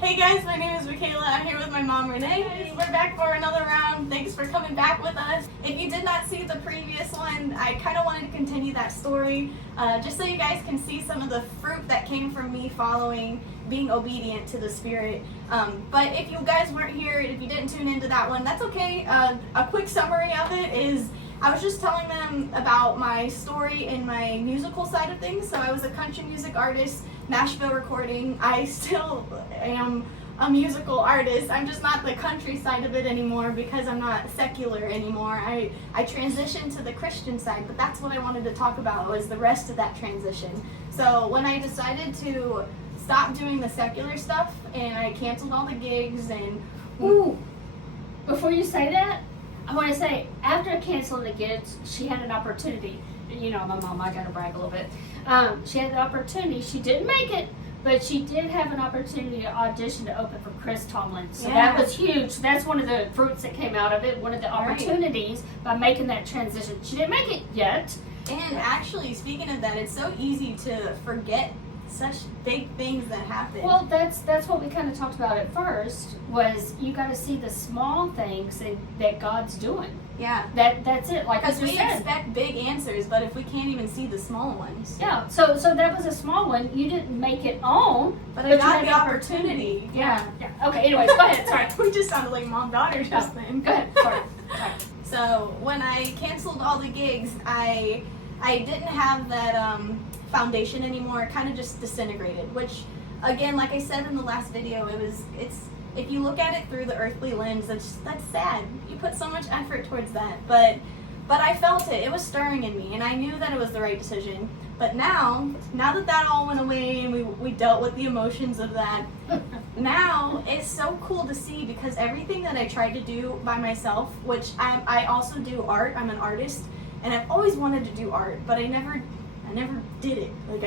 Hey guys, my name is Michaela. I'm here with my mom, Renee. We're back for another round. Thanks for coming back with us. If you did not see the previous one, I kind of wanted to continue that story, just so you guys can see some of the fruit that came from me following, being obedient to the Spirit. But if you guys weren't here, if you didn't tune into that one, that's okay. A quick summary of it is, I was just telling them about my story and my musical side of things. So I was a country music artist, Nashville recording. I still am a musical artist. I'm just not the country side of it anymore because I'm not secular anymore. I transitioned to the Christian side, but that's what I wanted to talk about, was the rest of that transition. So when I decided to stop doing the secular stuff and I canceled all the gigs and... Ooh, before you say that, I want to say, after canceling the gigs, she had an opportunity. You know, my mom, I got to brag a little bit. She had the opportunity. She didn't make it, but she did have an opportunity to audition to open for Chris Tomlin. So that was huge. That's one of the fruits that came out of it, one of the opportunities by making that transition. She didn't make it yet. And actually, speaking of that, it's so easy to forget such big things that happen. Well, that's what we kind of talked about at first, was you got to see the small things that God's doing. Yeah. That's it. Like because we expect big answers, but if we can't even see the small ones. Yeah. So that was a small one. You didn't make it on, but I got the opportunity. Yeah. Okay. Anyways, go ahead. Sorry. We just sounded like mom daughter just then. Go ahead. Sorry. So when I canceled all the gigs, I didn't have that foundation anymore. It kind of just disintegrated, which again, like I said in the last video, it's if you look at it through the earthly lens, that's sad. You put so much effort towards that, but I felt it. It was stirring in me, and I knew that it was the right decision. But now that all went away and we dealt with the emotions of that, now it's so cool to see, because everything that I tried to do by myself, which I also do art. I'm an artist, and I've always wanted to do art, but I never did it. Like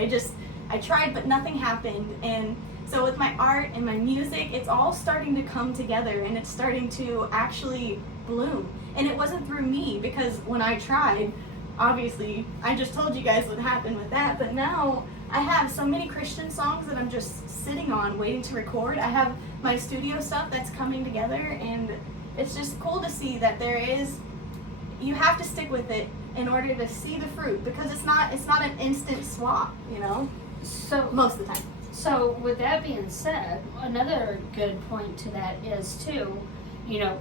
I tried, but nothing happened. And so with my art and my music, it's all starting to come together, and it's starting to actually bloom. And it wasn't through me, because when I tried, obviously, I just told you guys what happened with that, but now I have so many Christian songs that I'm just sitting on, waiting to record. I have my studio stuff that's coming together, and it's just cool to see that you have to stick with it in order to see the fruit, because it's not an instant swap, you know? So most of the time. So with that being said, another good point to that is too, you know,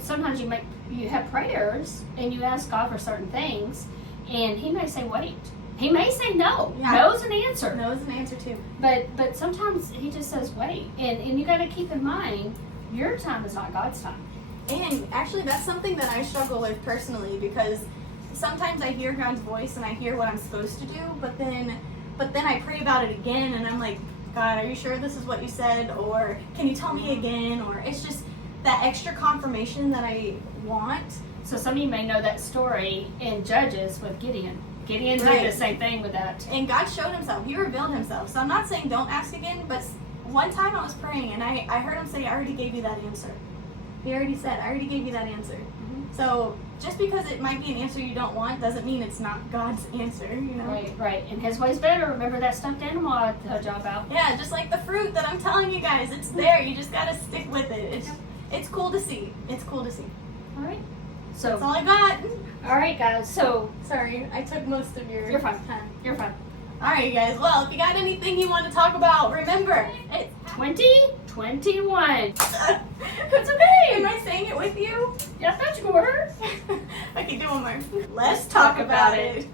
sometimes you have prayers and you ask God for certain things, and He may say wait. He may say no. Yeah. No's an answer. No is an answer too. But sometimes He just says wait, and you got to keep in mind your time is not God's time. And actually, that's something that I struggle with personally, because sometimes I hear God's voice and I hear what I'm supposed to do, but then I pray about it again, and I'm like, God, are you sure this is what you said? Or can you tell me again? Or it's just that extra confirmation that I want. So some of you may know that story in Judges with Gideon. Gideon did the same thing with that. And God showed Himself. He revealed Himself. So I'm not saying don't ask again, but one time I was praying, and I heard Him say, I already gave you that answer. He already said, I already gave you that answer. Mm-hmm. So just because it might be an answer you don't want doesn't mean it's not God's answer, you know? Right. And His way's better. Remember that stuffed animal I told y'all about? Yeah, just like the fruit that I'm telling you guys. It's there. You just got to stick with it. It's cool to see. It's cool to see. All right. So that's all I got. All right, guys. So sorry, I took most of your time. You're fine. All right, guys. Well, if you got anything you want to talk about, remember, it's 2021. That's okay. Am I saying it with you? Yeah, I thought you were. Okay, do one more. Let's talk about it.